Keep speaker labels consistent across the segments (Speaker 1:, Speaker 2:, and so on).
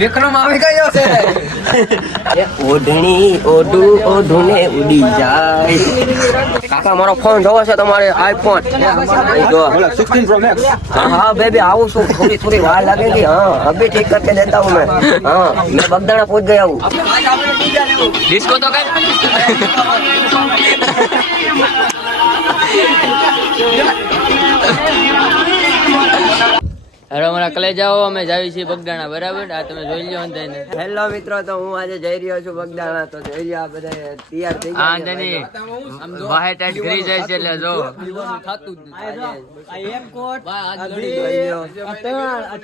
Speaker 1: વિક્રમ આવી ગયો છે.
Speaker 2: ઓઢણી ઓઢુ ઓઢુને ઉડી જાય. કાકા મારો ફોન જોવો છે તમારે આઈફોન જો. 16 પ્રો હા બેબી આવું છું. થોડી થોડી વાર લાગે કે હા અભી ઠીક કરકે દેતા હું મેં. હા મેં બગદાણા પહોંચ ગયા હું.
Speaker 1: ડિસ્કો તો કઈ
Speaker 3: હવે અમારા કલેજાઓ અમે જાવી છીએ બગદાણા બરાબર? આ તમે જોઈ લ્યો અંતે
Speaker 2: હેલો મિત્રો તો હું આજે જઈ રહ્યો છું બગદાણા. તો જોઈ આ બધા તૈયાર થઈ ગયા હા
Speaker 3: અંતેની વાહે ટાઈટ કરી જાય છે એટલે જો.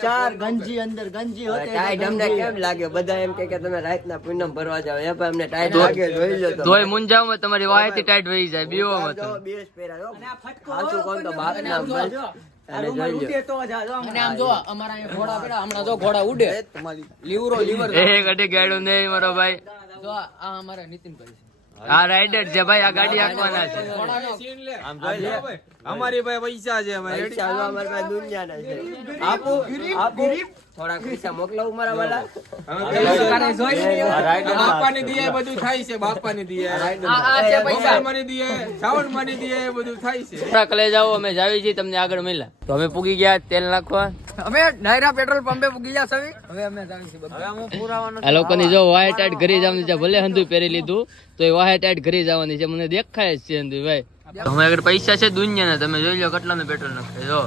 Speaker 4: ચાર ગંજી અંદર ગંજી હોતે
Speaker 2: ટાઈટ અમને કેમ લાગ્યો? બધા એમ કે કે તમે રાતના પૂનમ ભરવા જાવ એ પણ અમને ટાઈટ લાગ્યો જોઈ લો તો
Speaker 3: તોય મુંજાવમાં તમારી વાહે થી ટાઈટ વહી જાય બીઓમાં તો
Speaker 2: જો બેસ પહેર્યા. જો. સાચું કોણ તો બાપના બસ. અને જોઈ લો
Speaker 4: તો જા જો
Speaker 1: અને આમ જો અમારા અહીંયા ઘોડા પેલા હમણાં જો ઘોડા ઉડે. લીવરો લીવર
Speaker 3: એક અડી ગાડું નહીં મારો ભાઈ.
Speaker 1: જો આ અમારા નીતિનભાઈ છે.
Speaker 3: આ રાઈડર છે ભાઈ આ ગાડી આપવાના છે.
Speaker 5: અમારી પાસે પૈસા છે ભાઈ.
Speaker 2: પૈસા અમારી પાસે દુનિયાના છે. આપો આપો. થોડાક પૈસા મોકલાવું મારા વાલા.
Speaker 5: બાપાની દિયે બધું થાય છે બાપાની દિયે
Speaker 1: આ આ છે. પૈસા.
Speaker 5: મારી દિયે શ્રાવણ માની દિયે બધું થાય છે.
Speaker 3: આપણા કલેજાઓ અમે જાવી છીએ તમને આગળ મળ્યા. તો અમે પૂગી ગયા તેલ નાખવા.
Speaker 1: અમે નાયરા પેટ્રોલ પંપે પૂગી ગયા સવી હવે અમે.
Speaker 3: આ લોકોની જો વાય ટાઈટ ઘરે જવાની છે ભલે હંધુ પહેરી લીધું તો એ વાય ટાઈટ ઘરે જવાની છે મને દેખાય જ છે હંધુ ભાઈ. તમે આગળ પૈસા છે દુનિયાના તમે જોઈ લો કેટલાનું પેટ્રોલ નાખે જો.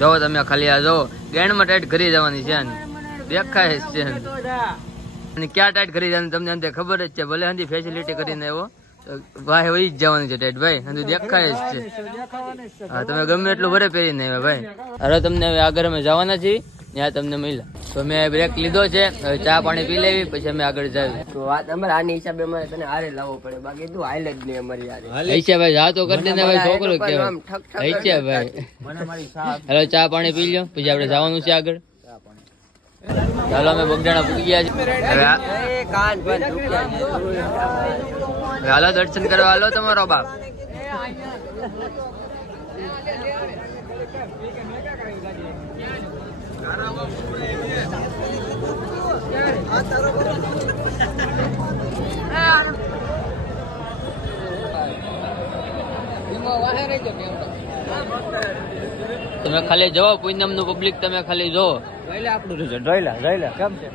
Speaker 3: જો તમે ખાલી આ જો ગેણમાં ટાઈટ ઘરે જવાની છે દેખાય જ છે. અને ક્યાં ટાઈટ કરી જવાની તમને અંતે ખબર જ છે ભલે હંધી ફેસિલિટી કરીને આવ્યો. વાહે જ જવાની છે ટાઈટ ભાઈ. હંધુ દેખાય જ છે. હા તમે ગમે એટલું ભરે પહેરીને આવ્યા ભાઈ. હવે તમને હવે આગળ અમે જવાના છીએ. ત્યાં તમને મળ્યા તો મેં બ્રેક લીધો છે. હવે ચા પાણી પી લેવી પછી અમે આગળ જાવી
Speaker 2: તો વાત અમારે આની હિસાબે અમારે તને હારે લાવવો પડે. બાકી તું હાલ જ નહીં અમારી હારે.
Speaker 3: હૈસે ભાઈ જા તો કરી દેને ભાઈ છોકરો
Speaker 2: કે
Speaker 3: કેવાય
Speaker 2: ઠક ઠક
Speaker 3: હૈસે ભાઈ. હેલો ચા પાણી પી લ્યો. પછી આપણે જવાનું છે આગળ. ચાલો અમે બગડાણા પૂકી ગયા
Speaker 2: છે.
Speaker 3: હાલો, દર્શન કરવા હાલો તમારો બાપ. તમે ખાલી જવો પૂનમનું પબ્લિક તમે ખાલી જોવો
Speaker 1: જોઈ લે આપણું
Speaker 4: જોઈલા જોઈલા કેમ છે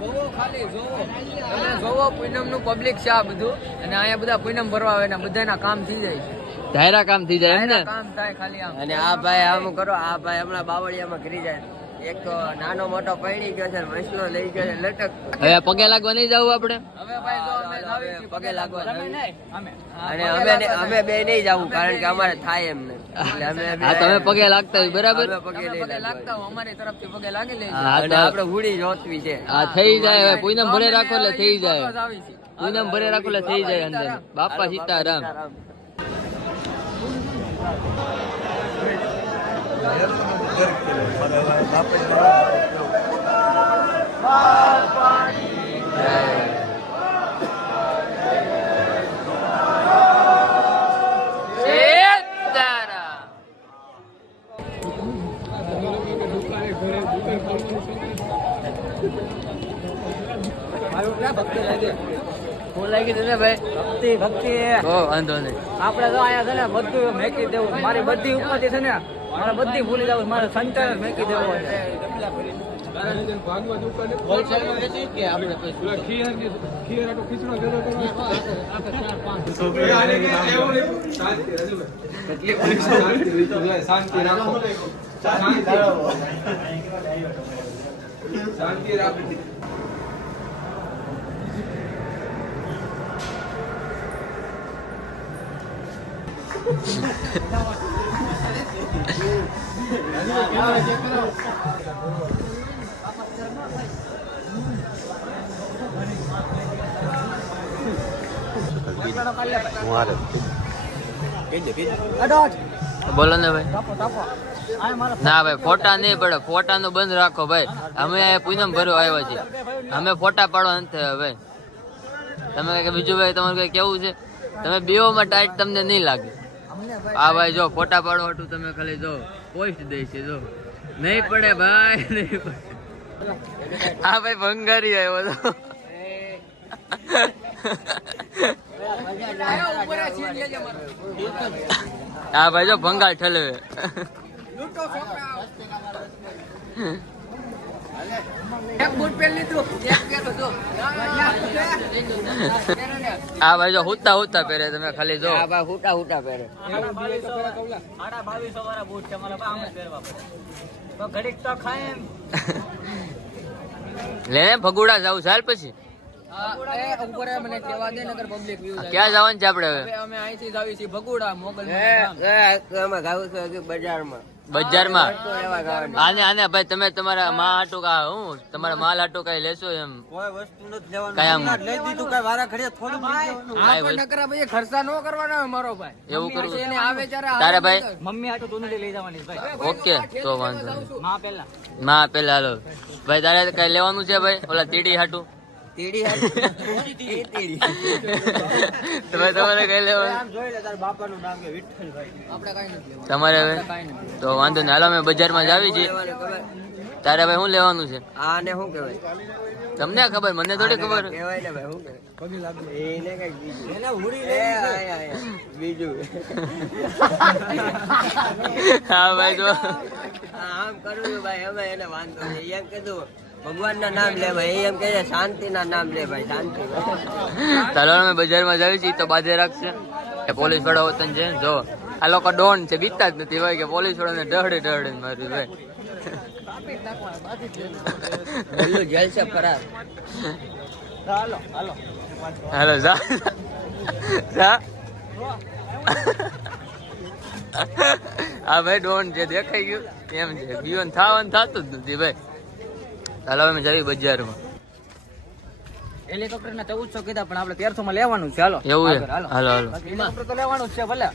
Speaker 1: જોવો ખાલી જોવો. તમે જોવો પૂનમનું પબ્લિક છે આ બધું. અને અહીંયા બધા પૂનમ ભરવા આવે ને બધાના કામ થઈ જાય. છે
Speaker 3: ધાયરા કામ થઈ જાય એમ ને?
Speaker 1: કામ થાય ખાલી આમ.
Speaker 2: અને આ ભાઈ આમ કરો આ ભાઈ હમણાં બાવળિયામાં ઘરી જાય. એક તો નાનો મોટો પૈણી ગયો છે ને લઈ ગયો છે લટક.
Speaker 3: હવે પગે લાગવા નહીં જવું આપણે?
Speaker 1: હવે ભાઈ જો અમે
Speaker 2: પગે લાગવા
Speaker 1: તમે નહીં અમે.
Speaker 2: અને અમે અમે બે નહીં જવું કારણ કે અમારે થાય એમ બે-
Speaker 3: હા તમે પગે લાગતા હોય બરાબર?
Speaker 2: પગે.
Speaker 1: લાગતા હો અમારી તરફથી પગે લાગી લેજો.
Speaker 3: હા
Speaker 2: અને
Speaker 3: તો
Speaker 2: આપણે હુડી જોતવી છે.
Speaker 3: હા થઈ જાય હવે પૂનમ ભરે રાખો એટલે થઈ જાય. પૂનમ ભરે રાખો એટલે થઈ જાય અંદર. બાપા સીતારામ. સીતારામ.
Speaker 4: મારી બધી ઉપાધિ છે ને મારે બધી ભૂલી જવું મારે સંચાર જ મેકી દેવો છે.
Speaker 5: શાંતિ રાખો. શાંતિ શાંતિ રાખો
Speaker 3: બોલો ને ભાઈ ના ભાઈ, ફોટા નહીં પડે. ફોટા નું બંધ રાખો ભાઈ. અમે પૂનમ ભરવા આવ્યા છીએ. અમે ફોટા પાડવા નથી ભાઈ. તમે કઈ બીજું ભાઈ તમારું કઈ કેવું છે? તમે બેઓમાં ટાઈટ તમને નહીં લાગે. હા ભાઈ જો, ફોટા પાડો હતું તમે ખાલી જો. પોસ્ટ દે છે, જો. નહીં પડે ભાઈ, નહીં પડે. આ ભાઈ ભંગારી આવ્યો તો. હા ભાઈ જો ભંગાર ઠલવે. આ ભાઈ જો હુતા હુતા પહેરે તમે ખાલી જો.
Speaker 2: આ ભાઈ હુતા હુતા પહેરે.
Speaker 4: આડા બાવીસો વાળા બૂટ છે મારા આમ જ પહેરવા પડે. ઘડીક તો ખાય એમ.
Speaker 3: લે ભગુડા જાવ ચાલ પછી.
Speaker 1: આ, એ ઉપર મને કહેવા દે નગર પબ્લિક વ્યૂ
Speaker 3: ક્યાં જવાનું છે આપણે હવે?
Speaker 1: અમે અહીંથી જાવી છીએ ભગુડા મોગલ
Speaker 2: એ, એ, અમે ગાવું છું બજારમાં.
Speaker 3: બજારમાં. આને આને ભાઈ તમે તમારા માં આટો કા હું તમારા માલ આટો કઈ લેશો એમ?
Speaker 4: કોઈ વસ્તુ નથી લેવાનું.
Speaker 3: કઈ આમ
Speaker 4: લઈ દીધું કઈ વારા ઘડીએ થોડું
Speaker 1: આ
Speaker 3: કાંઈ
Speaker 1: નકરા ભાઈ ખર્ચા નો કરવાના મારો ભાઈ.
Speaker 3: એવું કરવું.
Speaker 1: એને આવે ત્યારે
Speaker 3: તારે ભાઈ?
Speaker 4: મમ્મી આટો તું લઈ જવાની ભાઈ.
Speaker 3: ઓકે તો વાંધો નહીં.
Speaker 4: માં પેલા.
Speaker 3: માં પહેલા હાલો. ભાઈ તારે કઈ લેવાનું છે ભાઈ? ઓલા તીડી હાટું?
Speaker 2: તીડી હાટું. તીડી, તીડી.
Speaker 3: તો ભાઈ તમારે કઈ લેવાનું?
Speaker 4: જોઈ લે તારા બાપાનું નામ કે વિઠ્ઠલભાઈ.
Speaker 1: આપણે કાંઈ નથી
Speaker 3: તમારે હવે? તો વાંધો નહીં. હાલો અમે બજારમાં જ આવી છીએ. તારે ભાઈ શું લેવાનું છે?
Speaker 2: આને શું કહેવાય?
Speaker 3: તમને ખબર? મને થોડી ખબર.
Speaker 2: કહેવાય ને ભાઈ શું કહેવાય? એને કંઈક બીજું.
Speaker 4: એને હુડી
Speaker 3: હા ભાઈ તો
Speaker 2: આ આમ કરવું ભાઈ. હવે એને વાંધો નહીં. એમ કીધું ભગવાન ના નામ લે ભાઈ એમ કહે શાંતિના નામ લે ભાઈ શાંતિ.
Speaker 3: ચાલો અમે બજારમાં જાવી છીએ તો બાજે રાખશે. એ પોલીસવાળા વતન છે જો. આ લોકો ડોન છે બીતા જ નથી ભાઈ કે પોલીસ વાળાને ડહડે ડહડે માર્યું ભાઈ
Speaker 2: હેલો જેલ છે ફરાર.
Speaker 4: હાલો હાલો.
Speaker 3: હાલો જા. જા. હા ભાઈ ડોન છે દેખાઈ ગયું એમ છે. બીવન થાવાનું થતું જ નથી ભાઈ. ચાલો અમે જઈએ બજારમાં.
Speaker 4: હેલિકોપ્ટર ના ચૌદસો કીધા પણ આપણે તેરસો માં લેવાનું છે. હાલો.
Speaker 3: એવું
Speaker 4: હાલો.
Speaker 3: હાલો હાલો.
Speaker 4: હેલિકોપ્ટર તો લેવાનું જ છે ભલે.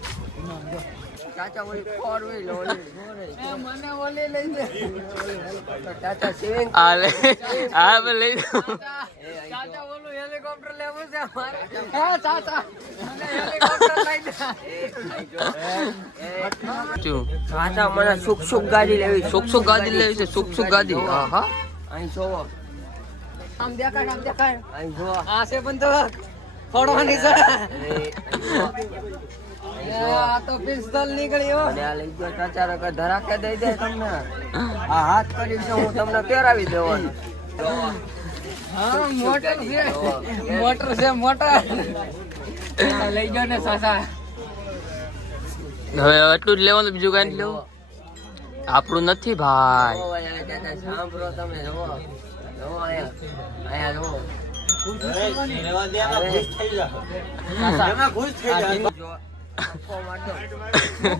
Speaker 2: ચાચા ઓલી ફોર વ્હીલ ઓલી
Speaker 1: મને ઓલી લઈ દે
Speaker 2: ચાચા સ્વિંગ
Speaker 3: આ લે. આ ભાઈ લઈ
Speaker 1: ચાચા ઓલું હેલિકોપ્ટર લેવું છે અમારે? હે ચાચા. મને હેલિકોપ્ટર લઈ દે
Speaker 2: ચાચા મને સુખ સુખ ગાડી લેવી
Speaker 3: સુખ સુખ ગાદી લેવી છે સુખ સુખ ગાદી હા હા
Speaker 2: અહીં જોવો.
Speaker 1: આમ દેખાડ આમ દેખાડ
Speaker 2: અહીં જોવો.
Speaker 1: આ છે પણ તો ફોડવાની છે. આ તો પિસ્તોલ નીકળી હો.
Speaker 2: અને આ લઈ ગયો ચાચા ને ધરાકે દઈ દે તમને. આ હાથ કરી છે હું તમને પહેરાવી દેવાનું.
Speaker 1: હા મોટર છે. મોટર છે મોટર. લઈ ગયો ને સાસા.
Speaker 3: હવે એટલું જ લેવાનું બીજું કઈ લેવું? આપણું નથી ભાઈ.
Speaker 2: જોવો સાંભળો તમે જોવો જોવો અહીંયા અહીંયા જોવો જો, આખો માટો.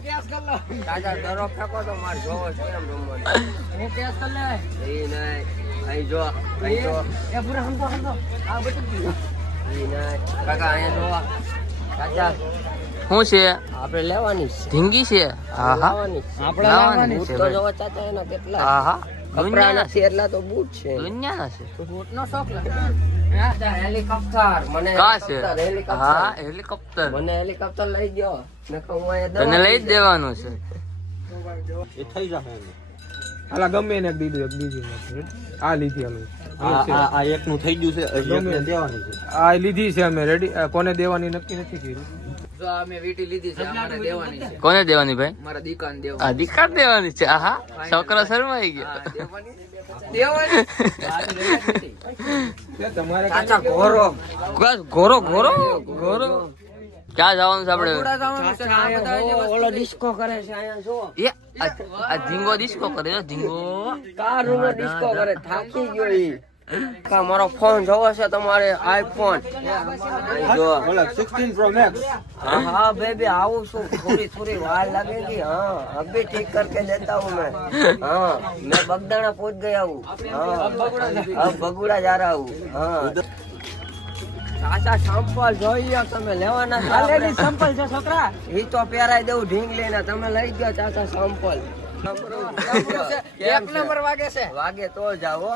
Speaker 1: કેસ કર લો
Speaker 2: ચાચા દરો ફેંકો તો માર જોવો છે એમ રમવાનું.
Speaker 1: હું કેસ કર લે
Speaker 2: એ નહીં અહીં જો અહીં જો
Speaker 1: એ પૂરા હંતો હંતો આ બધું જ ગયું.
Speaker 2: એ નહીં કાકા અહીંયા જો ચાચા
Speaker 3: શું છે?
Speaker 2: આપણે લેવાની જ છે.
Speaker 3: ઢીંગી છે? હા હા
Speaker 2: લેવાની છે.
Speaker 1: આપણે
Speaker 3: લાવવાની
Speaker 2: બૂટ
Speaker 3: છે
Speaker 2: તો
Speaker 3: ભાઈ.
Speaker 2: ચાચા એના કેટલા.
Speaker 3: હા હા કપડાના
Speaker 2: છે. એટલા તો બૂટ છે.
Speaker 3: દુનિયાના છે.
Speaker 1: બૂટનો શોખ
Speaker 2: લાગે હેલિકોપ્ટર. મને
Speaker 3: કા છે?
Speaker 2: Helicopter, helicopter.
Speaker 3: હા હેલિકોપ્ટર.
Speaker 2: મને હેલિકોપ્ટર લઈ ગયો.
Speaker 3: તને જ દેવાનું છે.
Speaker 5: હાલા ગમે એને દીધું એક બીજું આ લીધી હાલો
Speaker 6: આ એકનું થઈ ગયું છે દેવાની છે.
Speaker 5: આ લીધી છે અમે રેડી કોને દેવાની નક્કી નથી કર્યું
Speaker 1: જો અમે વીટી લીધી છે અમારે દેવાની છે.
Speaker 3: કોને દેવાની ભાઈ?
Speaker 1: મારા દીકાન દેવાની
Speaker 3: આ દીકાન દેવાની છે? આહા છોકરો શરમાઈ ગયો.
Speaker 1: દેવાની.
Speaker 2: ઘોરો.
Speaker 3: ઘોરો ઘોરો ઘોરો. ક્યાં જવાનું છે આપણે?
Speaker 2: ઓલો ડિસ્કો કરે છે અહીંયા જો.
Speaker 3: એ આ આ ધીંગો ડિસ્કો કરે છે ધીંગો
Speaker 2: કાર નો ડિસ્કો કરે થાકી ગયો ઈ. મારો ફોન જોવો છે તમારે? આઈફોન જો.
Speaker 6: બોલો 16 પ્રો મેક્સ
Speaker 2: હા હા બેબી આવું છું થોડી થોડી વાર લાગેગી હા અભી ઠીક કરકે દેતા હું મેં. હા મેં બગદાણા પહોંચ ગયા હું હા अब બગુડા જા રહા હું હા. સાચા સંપલ જોઈએ તમે લેવાના
Speaker 4: ઓલરેડી છોકરા.
Speaker 2: ઈ તો પહેરાઈ દઉં ઢીંગ લઈને. તમે લઈ ગયો ચાચા સેમ્પલ
Speaker 1: એક નંબર વાગે છે.
Speaker 2: વાગે તો જાઓ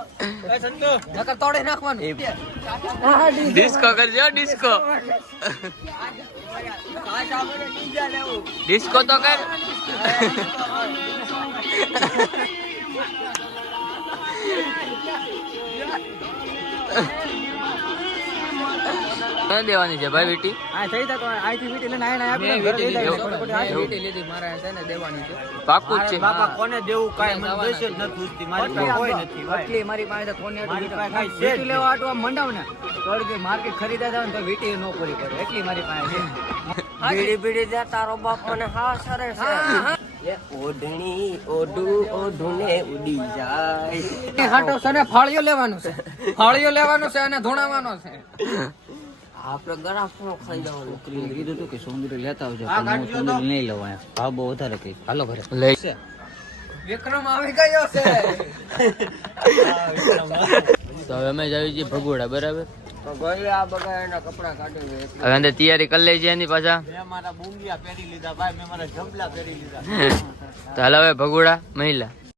Speaker 1: નકર તોડી નાખવાનું.
Speaker 3: ડિસ્કો કરજો ડિસ્કો. ડિસ્કો તો કર. ક્યાં દેવાની છે ભાઈ વીટી?
Speaker 4: હા થઈ તો આઈથી વીટી લઈને આઈને આપણે
Speaker 1: વીટી લીધી. લીધી. મારે છે ને દેવાની છે.
Speaker 3: પાકું છે.
Speaker 6: બાપા કોને દેવું કાંઈ મને દેશે જ નથી ઉસ્તી મારી પાસે કોઈ નથી ભાઈ.
Speaker 4: મારી પાસે તો કોની
Speaker 6: મારી પાસે
Speaker 4: વીટી-
Speaker 6: છે
Speaker 4: વીટી લેવા આમ મંડાવ ને તો કે માર્કેટ ખરીદા જાવ ને તો વીટી નોકરી પૂરી કરે એટલી મારી પાસે છે.
Speaker 2: બીડી બીડી દે તારો બાપ મને. હા સરે છે. ઓઢણી ઓઢું ઓઢુને ઉડી જાય.
Speaker 1: એ હાટો સને ફાળિયો લેવાનું છે. ફાળિયો લેવાનું છે અને ધોણાવાનો છે.
Speaker 2: આપણે
Speaker 4: કીધું હતું કે સુંદરી લેતા આવજો. પણ હું સુંદરી નહીં લઉં અહીંયા. ભાવ બહુ વધારે કહી હાલો ઘરે.
Speaker 3: લઈ
Speaker 1: વિક્રમ આવી ગયો છે.
Speaker 3: તો હવે અમે જ છીએ ભગોડા બરાબર? હવે અંદર તૈયારી કરી છે એની પાછા.
Speaker 6: મારા બુંગિયા પહેરી લીધા ભાઈ મેં મારા જમલા પહેરી લીધા.
Speaker 3: તો હવે ભગોડા મહિલા.